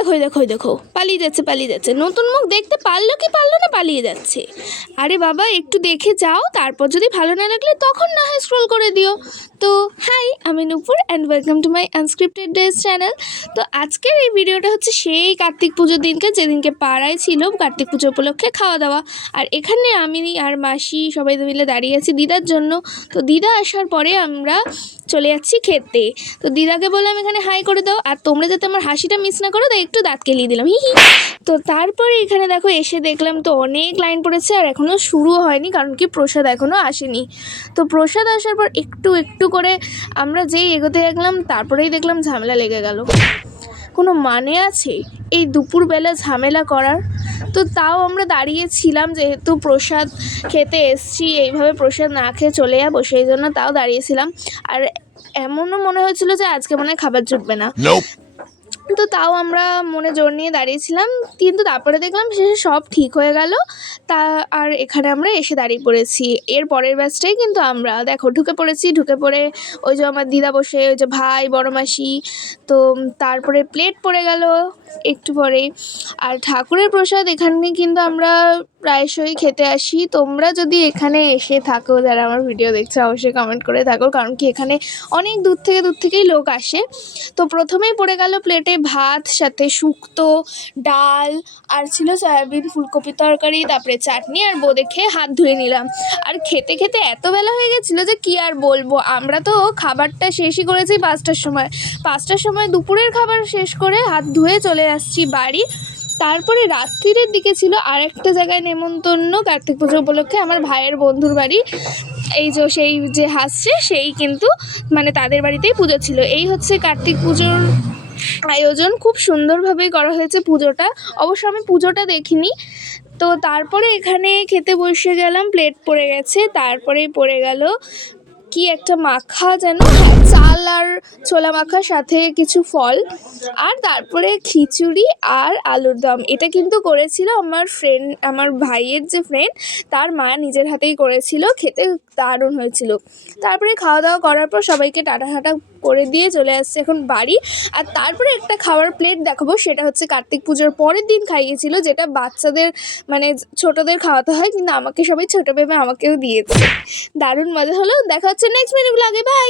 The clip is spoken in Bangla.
দেখো দেখো দেখো পালিয়ে যাচ্ছে নতুন মুখ দেখতে পারলো কি পারলো না, পালিয়ে যাচ্ছে। আরে বাবা একটু দেখে যাও, তারপর যদি ভালো না লাগলে তখন না হয় স্ক্রল করে দিও। তো হাই, আমি Nupur and welcome to my Unscripted Days channel. তো আজকের এই ভিডিওটা হচ্ছে সেই কার্তিক পুজোর দিনকে, যেদিনকে পাড়ায় ছিল কার্তিক পুজো উপলক্ষে খাওয়া দাওয়া। আর এখানে আমি আর মাসি সবাই মিলে দাঁড়িয়ে আছি দিদার জন্য। তো দিদা আসার পরে আমরা চলে যাচ্ছি খেতে। তো দিদাকে বললাম এখানে হাই করে দাও, আর তোমরা যাতে আমার হাসিটা মিস না করো তাই একটু দাঁত কেলিয়ে দিলাম, হি হি। তো তারপরে এখানে দেখো এসে দেখলাম তো অনেক লাইন পড়েছে, আর এখনও শুরু হয়নি, কারণ কি প্রসাদ এখনও আসেনি। তো প্রসাদ আসার পর একটু একটু করে আমরা যেই এগোতে গেলাম, তারপরেই দেখলাম ঝামেলা লেগে গেল। কোনো মানে আছে এই দুপুরবেলা ঝামেলা করার? তো তাও আমরা দাঁড়িয়েছিলাম, যেহেতু প্রসাদ খেতে এসছি, এইভাবে প্রসাদ না খেয়ে চলে যাবো সেই জন্য তাও দাঁড়িয়েছিলাম। আর এমনও মনে হয়েছিল যে আজকে মনে হয় খাবার জুটবে না। তো তাও আমরা মনে জোর নিয়ে দাঁড়িয়েছিলাম, কিন্তু তারপরে দেখলাম শেষে সব ঠিক হয়ে গেল। তা আর এখানে আমরা এসে দাঁড়িয়ে পড়েছি, এর পরের ব্যাচটাই কিন্তু আমরা দেখো ঢুকে পড়েছি। ঢুকে পড়ে ওই যে আমার দিদা বসে, ওই যে ভাই বড় মাসি, তো তারপরে প্লেট পড়ে গেল একটু পরেই। আর ঠাকুরের প্রসাদ এখানে কিন্তু আমরা প্রায়শই খেতে আসি। তোমরা যদি এখানে এসে থাকো, যারা আমার ভিডিও দেখছো অবশ্যই কমেন্ট করে থাকো, কারণ কি এখানে অনেক দূর থেকেই লোক আসে। তো প্রথমেই পড়ে গেল প্লেটে ভাত, সাথে শুক্তো, ডাল, আর ছিল সয়াবিন ফুলকপি তরকারি, তারপরে চাটনি। আর বোঁদে খেয়ে হাত ধুয়ে নিলাম। আর খেতে খেতে এত বেলা হয়ে গেছিলো যে কি আর বলবো। আমরা তো খাবারটা শেষই করেছি 5টার সময়। 5টার সময় দুপুরের খাবার শেষ করে হাত ধুয়ে চলে আসছি বাড়ি। তারপরে রাত্রিরের দিকে ছিল আরেকটা জায়গায় নেমন্তন্ন কার্তিক পুজো উপলক্ষে, আমার ভাইয়ের বন্ধুর বাড়ি। এই যে সেই যে হাসছে সেই কিন্তু মানে তাদের বাড়িতেই পুজো ছিল। এই হচ্ছে কার্তিক পুজোর আয়োজন, খুব সুন্দরভাবেই করা হয়েছে পুজোটা। অবশ্য আমি পুজোটা দেখিনি। তো তারপরে এখানে খেতে বসে গেলাম, প্লেট পড়ে গেছে। তারপরেই পড়ে গেল কি একটা মাখা যেন, হ্যাঁ চাল আর ছোলা মাখা, সাথে কিছু ফল, আর তারপরে খিচুড়ি আর আলুর দম। এটা কিন্তু করেছিল আমার ফ্রেন্ড, আমার ভাইয়ের যে ফ্রেন্ড, তার মা নিজের হাতেই করেছিল। খেতে দারুণ হয়েছিল। তারপরে খাওয়া দাওয়া করার পর সবাইকে টাটা হাটা করে দিয়ে চলে আসছে এখন বাড়ি। আর তারপরে একটা খাওয়ার প্লেট দেখাবো, সেটা হচ্ছে কার্তিক পুজোর পরের দিন খাইয়েছিল, যেটা বাচ্চাদের মানে ছোটদের খাওয়াতে হয়, কিন্তু আমাকে সবাই ছোটো ভেবে আমাকেও দিয়েছে। দারুণ মজা হলো। দেখা হচ্ছে নেক্সট ভিডিও ব্লগে, বাই।